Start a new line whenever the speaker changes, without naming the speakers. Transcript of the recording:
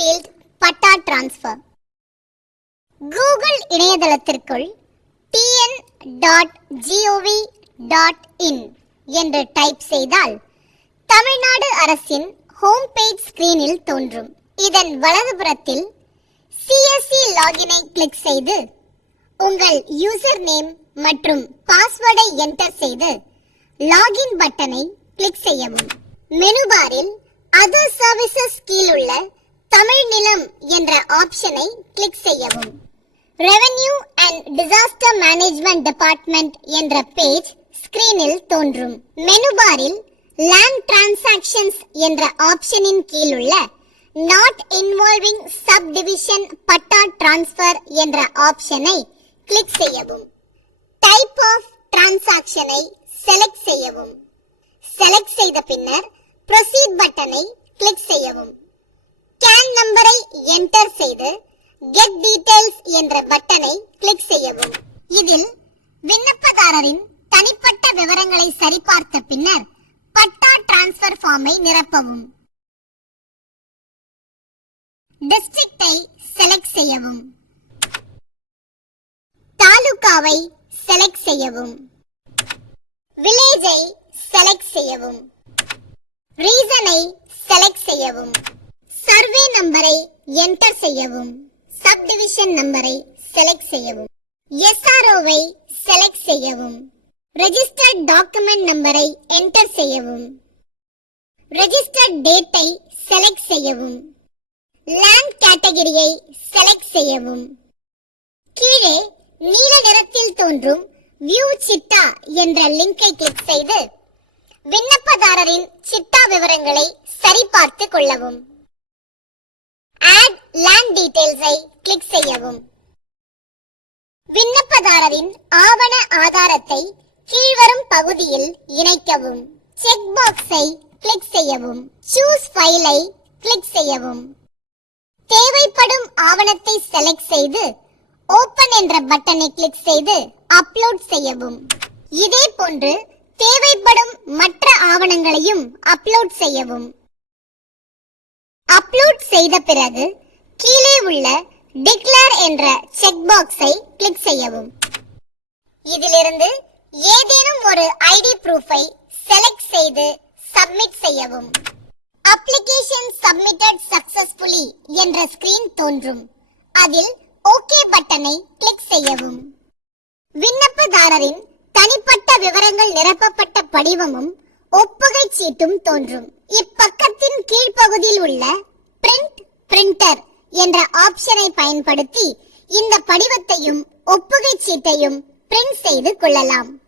Field patta transfer Google இணையதளத்திற்குள் TN dot GOV dot in என்று type செய்தால் தமிழ்நாடு அரசின் ஹோம் பேஜ் ஸ்கிரீனில் தோன்றும். இதன் வலதுபுறத்தில் சிஎஸ்சி லாகினை கிளிக் செய்து உங்கள் யூசர் நேம் மற்றும் பாஸ்வேர்டை என்டர் செய்து லாகின் பட்டனை கிளிக் செய்யவும். மெனு பாரில் அதர் சர்வீசஸ் கீழுள்ள ஆப்ஷனை கிளிக் செய்யவும். Revenue and disaster management department என்ற பேஜ் ஸ்கிரீனில் தோன்றும். மெனு பாரில் லேண்ட் டிரான்சாக்ஷன்ஸ் என்ற ஆப்ஷனின் கீழுள்ள not involving sub division patta transfer என்ற ஆப்ஷனை கிளிக் செய்யவும். டைப் ஆஃப் டிரான்சாக்ஷனை செலக்ட் செய்யவும். செலக்ட் செய்த பின்னர் ப்ரொசீட் பட்டனை கிளிக் செய்யவும். கேன் நம்பரை என்டர் செய்து கெட் டீடைல்ஸ் என்ற பட்டனை கிளிக் செய்யவும். இதில் விண்ணப்பதாரரின் தனிப்பட்ட விவரங்களை சரிபார்த்த பின்னர் பட்டா டிரான்ஸ்ஃபர் ஃபார்மை நிரப்பவும். டிஸ்ட்ரிக்டை செலக்ட் செய்யவும். தாலுகாவை செலக்ட் செய்யவும். வில்லேஜை செலக்ட் செய்யவும். ரீசனை செலக்ட் செய்யவும். என்டர் செய்யவும். சப் டிவிஷன் நம்பரை செலக்ட் செய்யவும். எஸ்ஆர்ஓவை செலக்ட் செய்யவும். ரெஜிஸ்டர்ட் டாக்குமெண்ட் நம்பரை என்டர் செய்யவும். ரெஜிஸ்டர்ட் டேட்டை செலக்ட் செய்யவும். லேண்ட் கேட்டகரியை செலக்ட் செய்யவும். கீழே நீல நிறத்தில் தோன்றும் வியூ சிட்டா என்ற லிங்கை கிளிக் செய்து விண்ணப்பதாரரின் சிட்டா விவரங்களை சரிபார்த்து கொள்ளவும். ஆட் லேண்ட் டீடைல்ஸை கிளிக் செய்யவும். விண்ணப்பதாரரின் ஆவண ஆதாரத்தை கீழ்வரும் பகுதியில் இணைக்கவும். செக் பாக்ஸை கிளிக் செய்யவும். சூஸ் ஃபைலை கிளிக் செய்யவும். தேவைப்படும் ஆவணத்தை செலக்ட் செய்து ஓபன் என்ற பட்டனை கிளிக் செய்து அப்லோட் செய்யவும். இதே போன்று தேவைப்படும் மற்ற ஆவணங்களையும் அப்லோட் செய்யவும். அப்லோட் செய்த பிறகு கீழே உள்ள டிக்ளேர் என்ற செக் பாக்ஸை கிளிக் செய்யவும். இதிலிருந்து ஏதேனும் ஒரு ஐடி ப்ரூஃபை செலக்ட் செய்து சப்மிட் செய்யவும். அப்ளிகேஷன் சப்மிட்டட் சக்சஸ்ஃபுல்லி என்ற ஸ்கிரீன் தோன்றும். அதில் ஓகே பட்டனை கிளிக் செய்யவும். விண்ணப்பதாரரின் தனிப்பட்ட விவரங்கள் நிரப்பப்பட்ட படிவமும் ஒப்புகை சீட்டும் தோன்றும். கீழ்ப்பகுதியில் உள்ள பிரிண்ட் பிரிண்டர் என்ற ஆப்ஷனை பயன்படுத்தி இந்த படிவத்தையும் ஒப்புகை சீட்டையும் பிரிண்ட் செய்து கொள்ளலாம்.